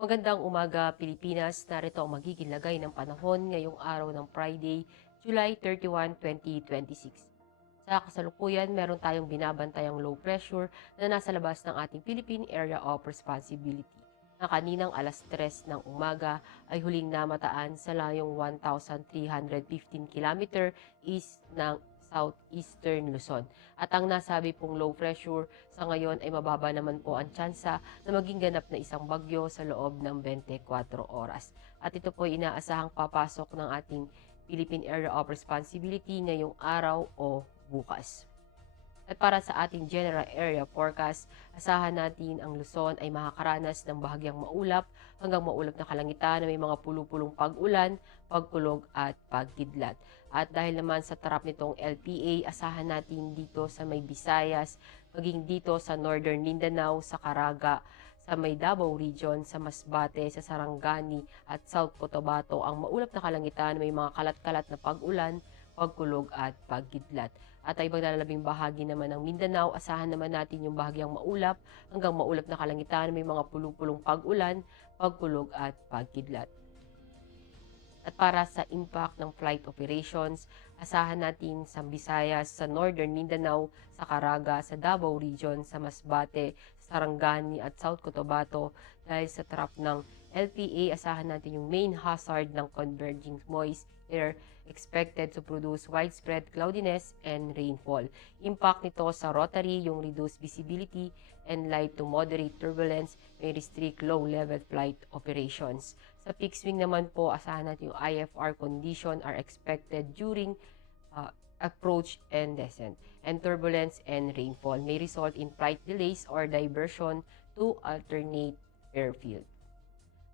Magandang umaga, Pilipinas. Narito ang magiging lagay ng panahon ngayong araw ng Friday, July 31, 2026. Sa kasalukuyan, meron tayong binabantayang low pressure na nasa labas ng ating Philippine Area of Responsibility na kaninang alas 3 ng umaga ay huling namataan sa layong 1,315 km east ng southeastern Luzon. At ang nasabi pong low pressure sa ngayon ay mababa naman po ang tsansa na maging ganap na isang bagyo sa loob ng 24 oras. At ito po ay inaasahang papasok ng ating Philippine Area of Responsibility ngayong araw o bukas. At para sa ating general area forecast, asahan natin ang Luzon ay makakaranas ng bahagyang maulap hanggang maulap na kalangitan na may mga pulupulong pag-ulan, pagkulog at pagkidlat. At dahil naman sa tarap nitong LPA, asahan natin dito sa may Visayas, maging dito sa Northern Mindanao, sa Caraga, sa may Davao Region, sa Masbate, sa Sarangani at South Cotabato ang maulap na kalangitan na may mga kalat-kalat na pag-ulan, pagkulog at pagkidlat. At ay ibang nalalabing bahagi naman ng Mindanao, asahan naman natin yung bahagyang maulap hanggang maulap na kalangitan, may mga pulupulong pag-ulan, pagkulog at pagkidlat. At para sa impact ng flight operations, asahan natin sa Visayas, sa Northern Mindanao, sa Caraga, sa Davao Region, sa Masbate, sa Sarangani at South Cotabato dahil sa trap ng LPA, asahan natin yung main hazard ng converging moist air expected to produce widespread cloudiness and rainfall. Impact nito sa rotary, yung reduced visibility and light to moderate turbulence may restrict low-level flight operations. Sa peak swing naman po, asahan natin yung IFR condition are expected during approach and descent. And turbulence and rainfall may result in flight delays or diversion to alternate airfield.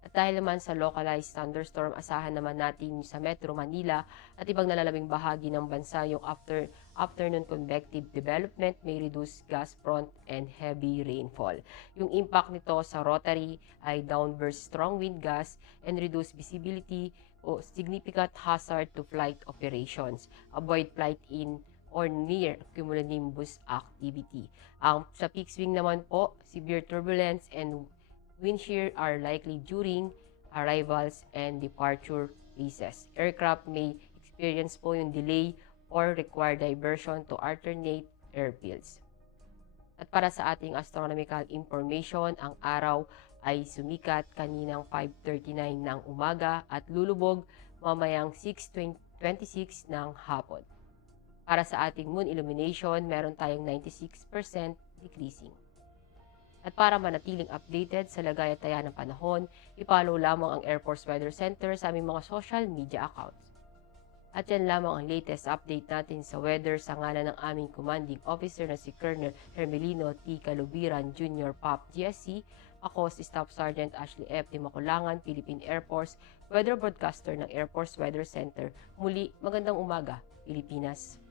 At dahil naman sa localized thunderstorm, asahan naman natin sa Metro Manila at ibang nalalabing bahagi ng bansa yung afternoon convective development may reduce gas front and heavy rainfall. Yung impact nito sa rotary ay downburst strong wind gusts and reduced visibility o significant hazard to flight operations. Avoid flight in or near cumulonimbus activity. Sa peak swing naman po, severe turbulence and wind shear are likely during arrivals and departure phases. Aircraft may experience po yung delay or require diversion to alternate airfields. At para sa ating astronomical information, ang araw ay sumikat kaninang 5:39 ng umaga at lulubog mamayang 6:26 ng hapon. Para sa ating moon illumination, meron tayong 96% decreasing. At para manatiling updated sa lagay at taya ng panahon, i-follow lamang ang Air Force Weather Center sa aming mga social media accounts. At yan lamang ang latest update natin sa weather sa ngalan ng aming commanding officer na si Colonel Hermelino T. Calubiran Jr. POP GSC. Ako si Staff Sergeant Ashley F. de Maculangan, Philippine Air Force, weather broadcaster ng Air Force Weather Center. Muli, magandang umaga, Pilipinas.